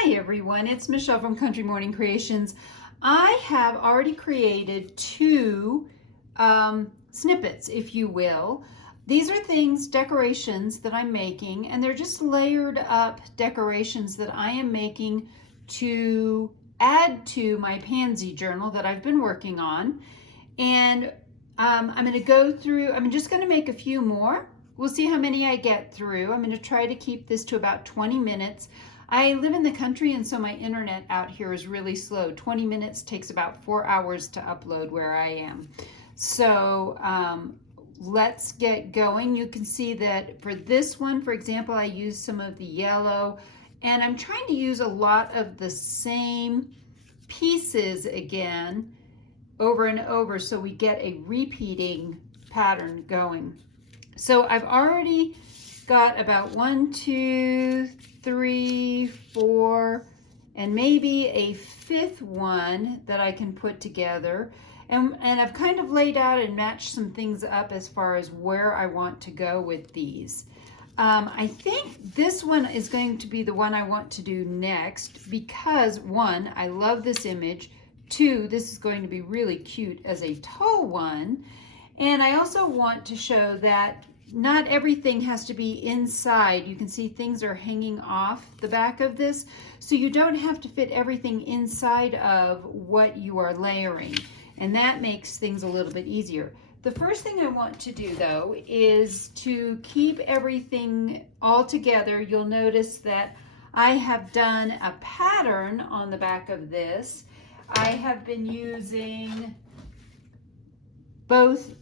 Hi everyone, it's Michelle from Country Morning Creations. I have already created two snippets, if you will. These are decorations that I'm making, and they're just layered up decorations that I am making to add to my pansy journal that I've been working on. And I'm going to go through, I'm just going to make a few more. We'll see how many I get through. I'm going to try to keep this to about 20 minutes. I live in the country, and so my internet out here is really slow. 20 minutes takes about 4 hours to upload where I am. So let's get going. You can see that for this one, for example, I used some of the yellow, and I'm trying to use a lot of the same pieces again over and over so we get a repeating pattern going. So I've already got about 1, 2, 3, 4, and maybe a fifth one that I can put together. And I've kind of laid out and matched some things up as far as where I want to go with these. I think this one is going to be the one I want to do next because, one, I love this image. Two, this is going to be really cute as a tall one. And I also want to show that not everything has to be inside. You can see things are hanging off the back of this, so you don't have to fit everything inside of what you are layering, and that makes things a little bit easier. The first thing I want to do, though, is to keep everything all together. You'll notice that I have done a pattern on the back of this. I have been using both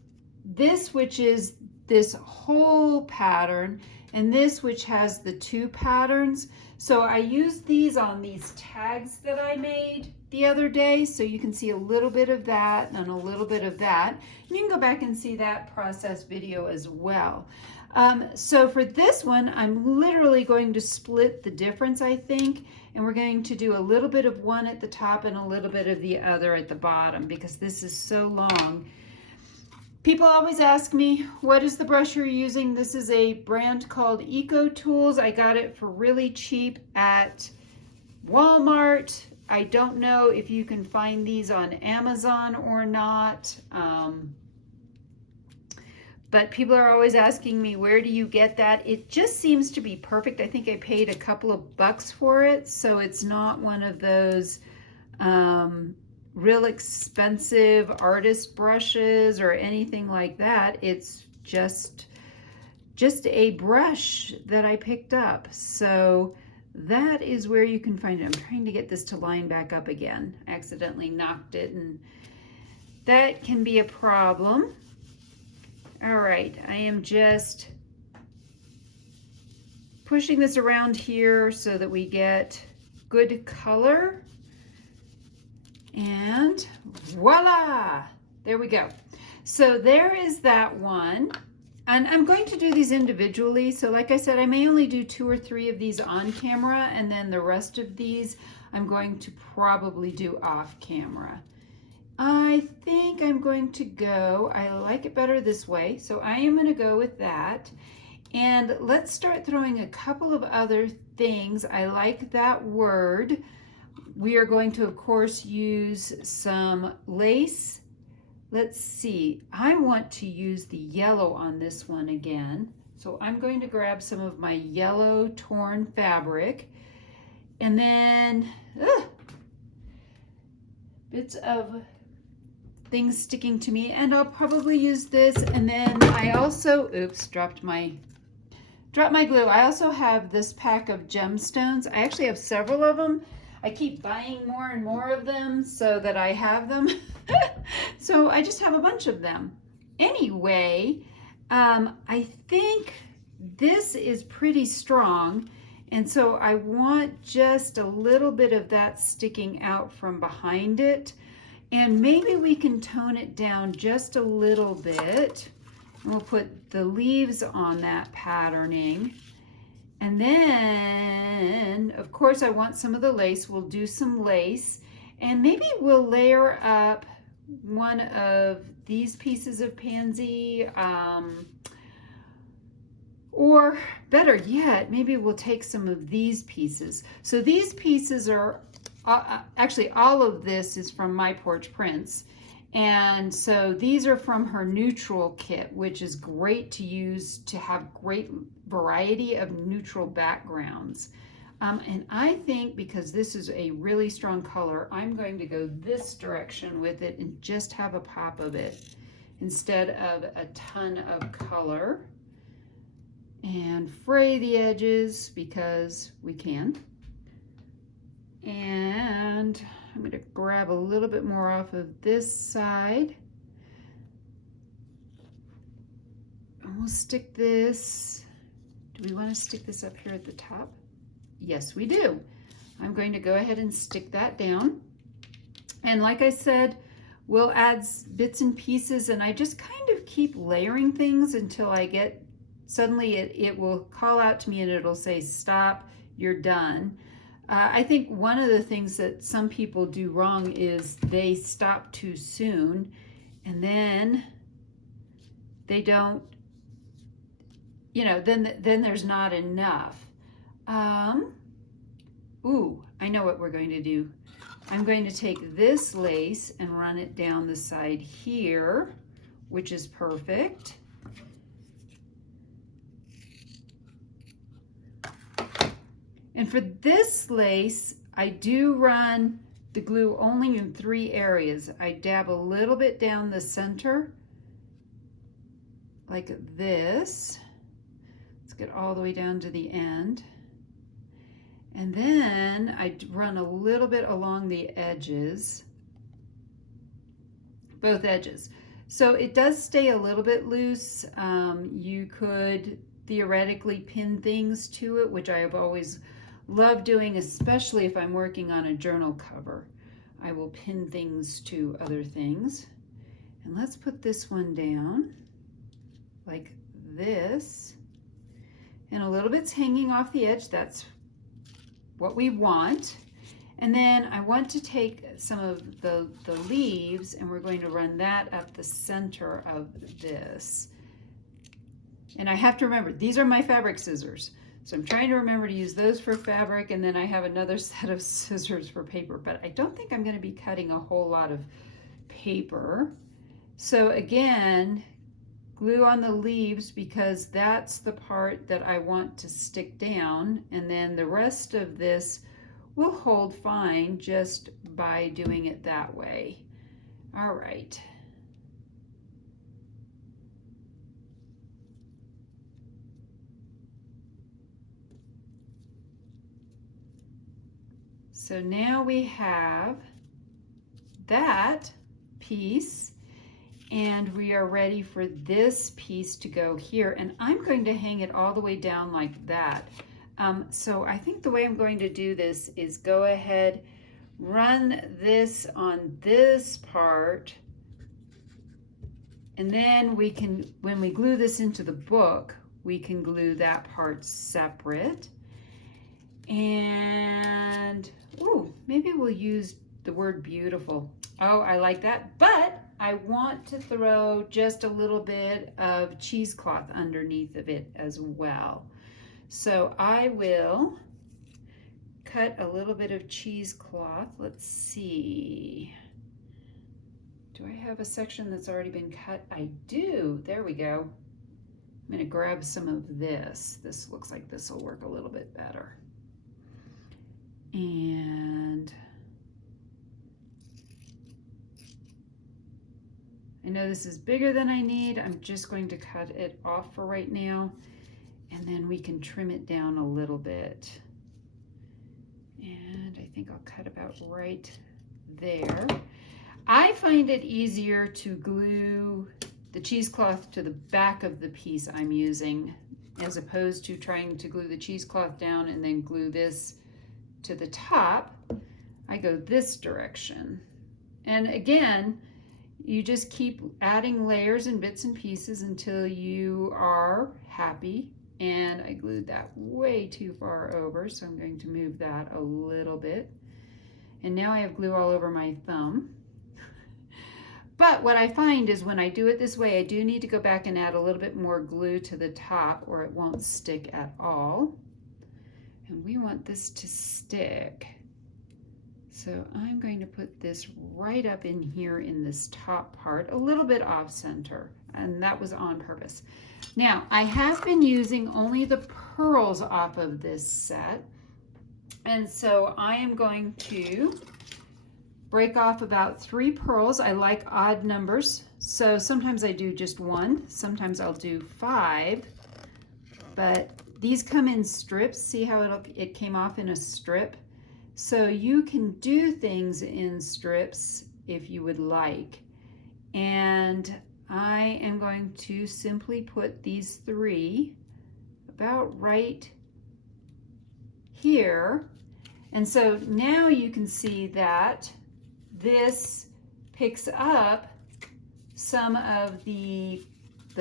this, which is this whole pattern, and this, which has the two patterns. So I used these on these tags that I made the other day, so you can see a little bit of that and a little bit of that. And you can go back and see that process video as well. So for this one, I'm literally going to split the difference, I think, and we're going to do a little bit of one at the top and a little bit of the other at the bottom because this is so long. People always ask me, what is the brush you're using? This is a brand called Eco Tools. I got it for really cheap at Walmart. I don't know if you can find these on Amazon or not. But people are always asking me, where do you get that? It just seems to be perfect. I think I paid a couple of bucks for it, so it's not one of those real expensive artist brushes or anything like that. It's just a brush that I picked up. So that is where you can find it. I'm trying to get this to line back up again. I accidentally knocked it, and that can be a problem. All right, I am just pushing this around here so that we get good color. And voila, there we go. So there is that one. And I'm going to do these individually. So like I said, I may only do 2 or 3 of these on camera, and then the rest of these I'm going to probably do off camera. I think I'm going to go, I like it better this way, so I am going to go with that. And let's start throwing a couple of other things. I like that word. We are going to, of course, use some lace. Let's see, I want to use the yellow on this one again. So I'm going to grab some of my yellow torn fabric, and then bits of things sticking to me, and I'll probably use this. And then I also, oops, dropped my glue. I also have this pack of gemstones. I actually have several of them. I keep buying more and more of them so that I have them. So I just have a bunch of them. Anyway, I think this is pretty strong, and so I want just a little bit of that sticking out from behind it. And maybe we can tone it down just a little bit. We'll put the leaves on that patterning. And then, of course, I want some of the lace. We'll do some lace. And maybe we'll layer up one of these pieces of pansy Or better yet, maybe we'll take some of these pieces. So these pieces are, actually all of this is from My Porch Prints. And so these are from her neutral kit, which is great to use to have great variety of neutral backgrounds. And I think because this is a really strong color, I'm going to go this direction with it and just have a pop of it instead of a ton of color. And fray the edges because we can. And I'm going to grab a little bit more off of this side. And we'll stick this. Do we want to stick this up here at the top? Yes, we do. I'm going to go ahead and stick that down. And like I said, we'll add bits and pieces, and I just kind of keep layering things until I get, suddenly it will call out to me and it'll say, stop, you're done. I think one of the things that some people do wrong is they stop too soon, and then they don't, then there's not enough. Ooh, I know what we're going to do. I'm going to take this lace and run it down the side here, which is perfect. And for this lace, I do run the glue only in 3 areas. I dab a little bit down the center, like this. Let's get all the way down to the end. And then I run a little bit along the edges, both edges. So it does stay a little bit loose. You could theoretically pin things to it, which I have always loved doing, especially if I'm working on a journal cover. I will pin things to other things. And let's put this one down like this. And a little bit's hanging off the edge. That's what we want. And then I want to take some of the leaves, and we're going to run that up the center of this. And I have to remember, these are my fabric scissors. So I'm trying to remember to use those for fabric, and then I have another set of scissors for paper, but I don't think I'm going to be cutting a whole lot of paper. So again, glue on the leaves because that's the part that I want to stick down, and then the rest of this will hold fine just by doing it that way. All right. So now we have that piece, and we are ready for this piece to go here, and I'm going to hang it all the way down like that. So I think the way I'm going to do this is go ahead, run this on this part, and then we can, when we glue this into the book, we can glue that part separate. And, ooh, maybe we'll use the word beautiful. Oh, I like that, but I want to throw just a little bit of cheesecloth underneath of it as well. So I will cut a little bit of cheesecloth. Let's see. Do I have a section that's already been cut? I do. There we go. I'm going to grab some of this. This looks like this will work a little bit better. And I know this is bigger than I need. I'm just going to cut it off for right now, and then we can trim it down a little bit. And I think I'll cut about right there. I find it easier to glue the cheesecloth to the back of the piece I'm using, as opposed to trying to glue the cheesecloth down and then glue this to the top. I go this direction. And again, you just keep adding layers and bits and pieces until you are happy. And I glued that way too far over, so I'm going to move that a little bit. And now I have glue all over my thumb. But what I find is when I do it this way, I do need to go back and add a little bit more glue to the top or it won't stick at all. And we want this to stick. So I'm going to put this right up in here in this top part, a little bit off center, and that was on purpose. Now, I have been using only the pearls off of this set, and so I am going to break off about 3 pearls. I like odd numbers, so sometimes I do just 1, sometimes I'll do 5, but these come in strips. See how it came off in a strip? So you can do things in strips if you would like. And I am going to simply put these 3 about right here. And so now you can see that this picks up some of the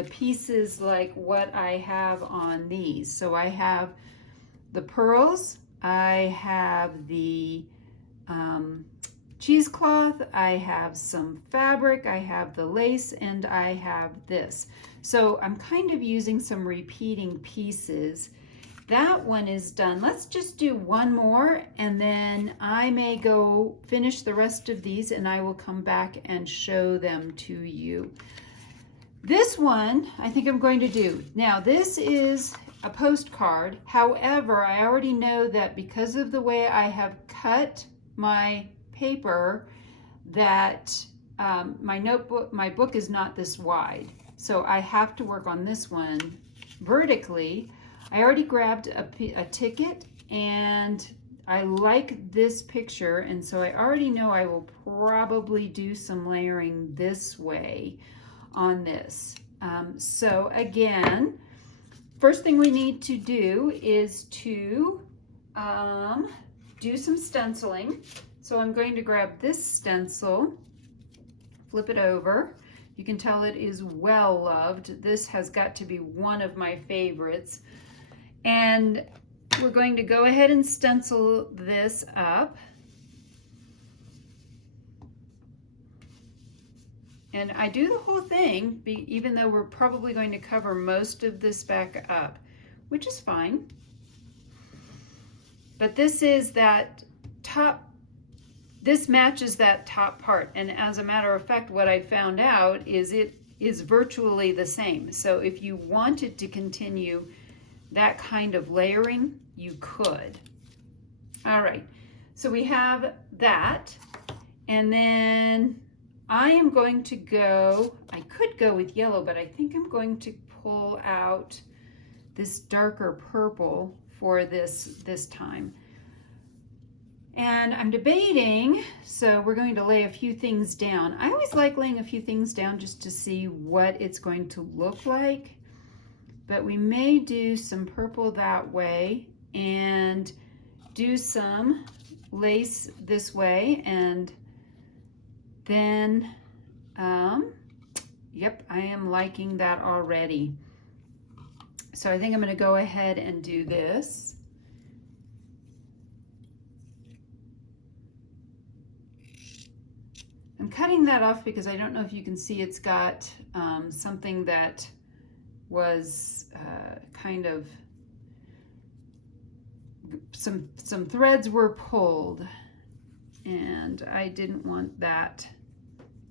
pieces like what I have on these. So I have the pearls, I have the cheesecloth, I have some fabric, I have the lace, and I have this. So I'm kind of using some repeating pieces. That one is done. Let's just do one more and then I may go finish the rest of these and I will come back and show them to you. This one I think I'm going to do. Now this is a postcard. However, I already know that because of the way I have cut my paper that my book is not this wide. So I have to work on this one vertically. I already grabbed a ticket and I like this picture, and so I already know I will probably do some layering this way on this. So again, first thing we need to do is to do some stenciling. So I'm going to grab this stencil, flip it over. You can tell it is well loved. This has got to be one of my favorites. And we're going to go ahead and stencil this up. And I do the whole thing, even though we're probably going to cover most of this back up, which is fine. But this is that top, this matches that top part. And as a matter of fact, what I found out is it is virtually the same. So if you wanted to continue that kind of layering, you could. All right, so we have that. And then I am going to go, I could go with yellow, but I think I'm going to pull out this darker purple for this time. And I'm debating, so we're going to lay a few things down. I always like laying a few things down just to see what it's going to look like. But we may do some purple that way and do some lace this way, and then, yep, I am liking that already. So I think I'm going to go ahead and do this. I'm cutting that off because I don't know if you can see it's got something that was kind of, some threads were pulled and I didn't want that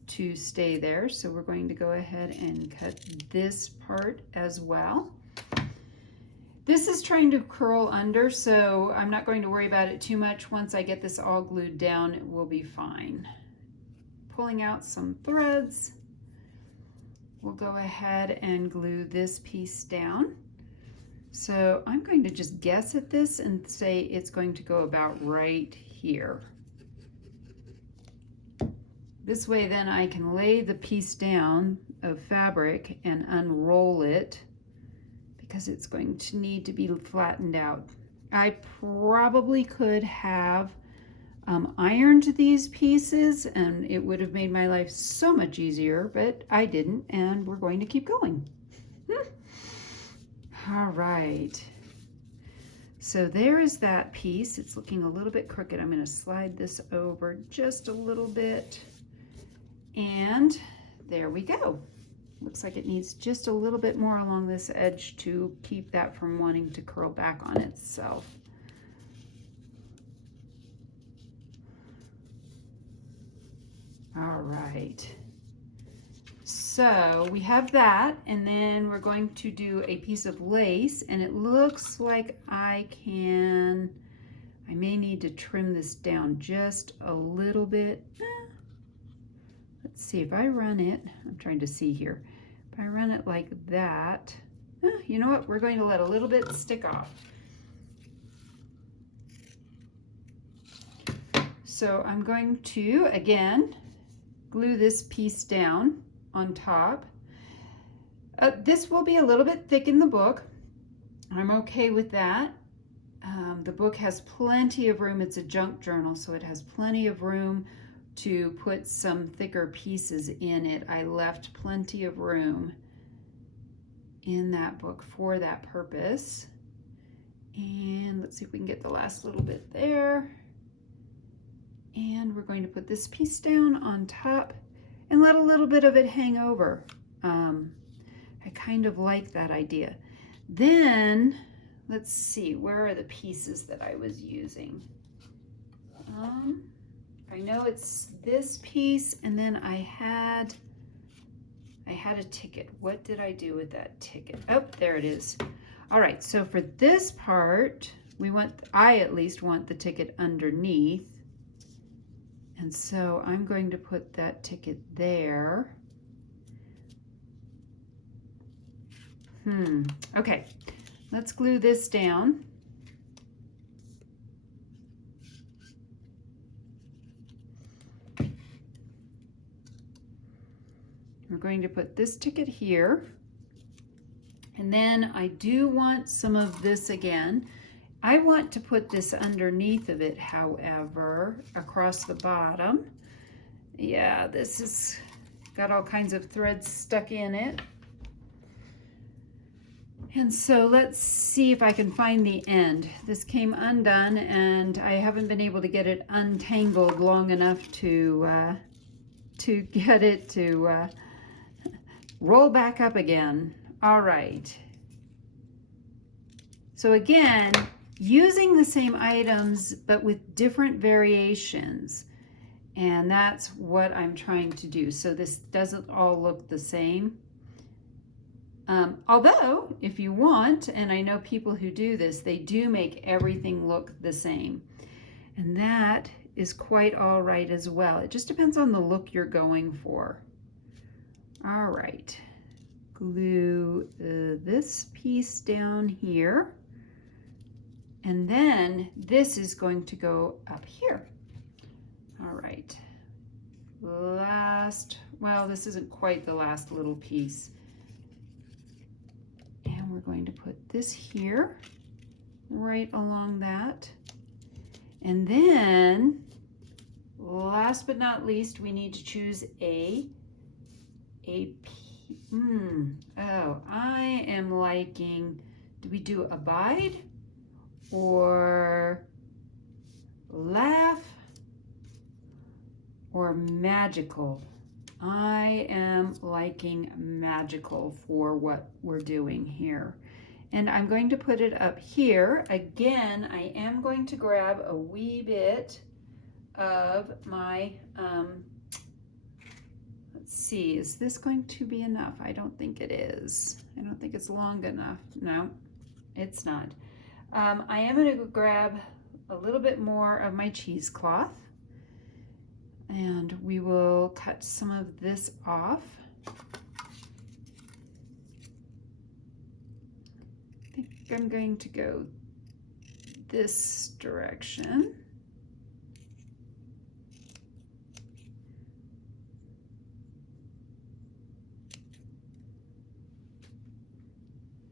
to stay there. So we're going to go ahead and cut this part as well. This is trying to curl under, so I'm not going to worry about it too much. Once I get this all glued down, it will be fine. Pulling out some threads. We'll go ahead and glue this piece down. So I'm going to just guess at this and say it's going to go about right here. This way then I can lay the piece down of fabric and unroll it because it's going to need to be flattened out. I probably could have ironed these pieces and it would have made my life so much easier, but I didn't, and we're going to keep going. All right, so there is that piece. It's looking a little bit crooked. I'm going to slide this over just a little bit, and there we go. Looks like it needs just a little bit more along this edge to keep that from wanting to curl back on itself. All right. So we have that, and then we're going to do a piece of lace, and it looks like I may need to trim this down just a little bit. Let's see if I run it. I'm trying to see here. If I run it like that, you know what? We're going to let a little bit stick off. So I'm going to, again, glue this piece down on top. This will be a little bit thick in the book. I'm okay with that. The book has plenty of room. It's a junk journal, so it has plenty of room to put some thicker pieces in it. I left plenty of room in that book for that purpose. And let's see if we can get the last little bit there. And we're going to put this piece down on top and let a little bit of it hang over. I kind of like that idea. Then, let's see, where are the pieces that I was using? I know it's this piece, and then I had a ticket. What did I do with that ticket? Oh, there it is. All right, so for this part, I at least want the ticket underneath. And so I'm going to put that ticket there. Okay, let's glue this down. We're going to put this ticket here. And then I do want some of this again. I want to put this underneath of it, however, across the bottom. Yeah, this has got all kinds of threads stuck in it. And so let's see if I can find the end. This came undone, and I haven't been able to get it untangled long enough to get it to roll back up again. All right. So again, using the same items, but with different variations. And that's what I'm trying to do. So this doesn't all look the same. Although, if you want, and I know people who do this, they do make everything look the same. And that is quite all right as well. It just depends on the look you're going for. All right. Glue this piece down here. And then this is going to go up here. All right. Well, this isn't quite the last little piece. And we're going to put this here, right along that. And then, last but not least, we need to choose I am liking, do we do abide or laugh or magical? I am liking magical for what we're doing here. And I'm going to put it up here. Again, I am going to grab a wee bit of my, let's see, is this going to be enough? I don't think it is. I don't think it's long enough. No, it's not. I am going to grab a little bit more of my cheesecloth. And we will cut some of this off. I think I'm going to go this direction.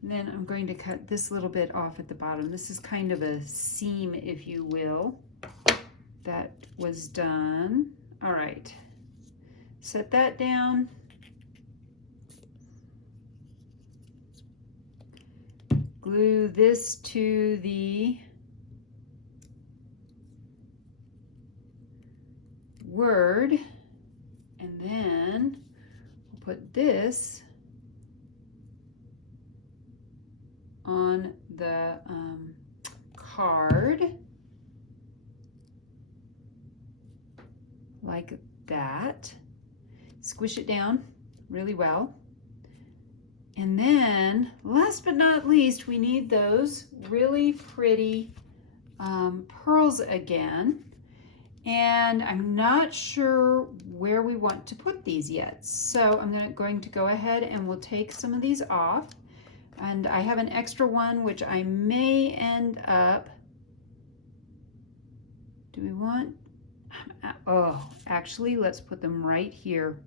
And then I'm going to cut this little bit off at the bottom. This is kind of a seam, if you will, that was done. All right, set that down. Glue this to the word, and then put this on the card like that. Squish it down really well. And then, last but not least, we need those really pretty pearls again. And I'm not sure where we want to put these yet. So I'm going to go ahead and we'll take some of these off. And I have an extra one, which I may end up, do we want, oh, actually, let's put them right here.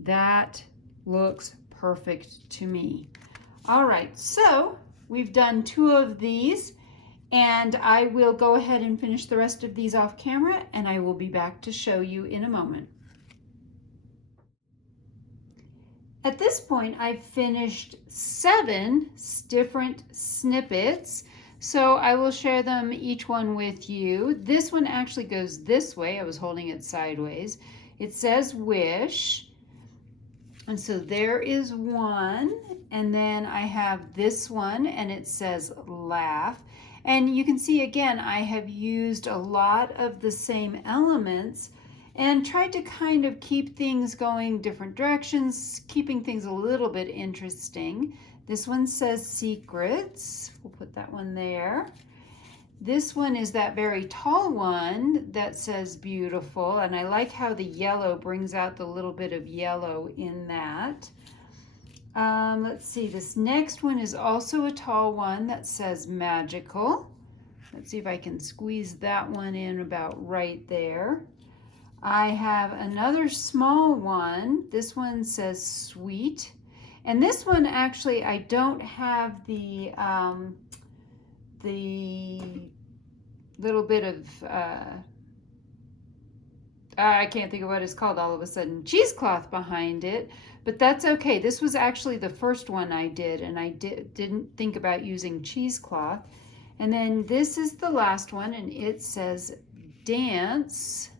That looks perfect to me. All right, so we've done 2 of these, and I will go ahead and finish the rest of these off camera, and I will be back to show you in a moment. At this point, I've finished 7 different snippets, so I will share them each one with you. This one actually goes this way. I was holding it sideways. It says wish. And so there is one, and then I have this one, and it says laugh. And you can see again, I have used a lot of the same elements and tried to kind of keep things going different directions, keeping things a little bit interesting. This one says secrets. We'll put that one there. This one is that very tall one that says beautiful, and I like how the yellow brings out the little bit of yellow in that. Let's see, this next one is also a tall one that says magical. Let's see if I can squeeze that one in about right there. I have another small one. This one says sweet. And this one actually, I don't have the little bit of, I can't think of what it's called all of a sudden, cheesecloth behind it, but that's okay. This was actually the first one I did, and I didn't think about using cheesecloth. And then this is the last one, and it says dance.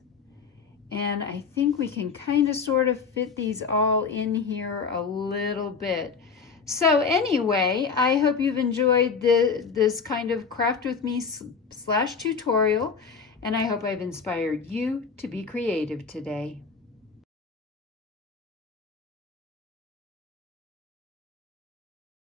And I think we can kind of sort of fit these all in here a little bit. So anyway, I hope you've enjoyed this kind of craft with me / tutorial, and I hope I've inspired you to be creative today.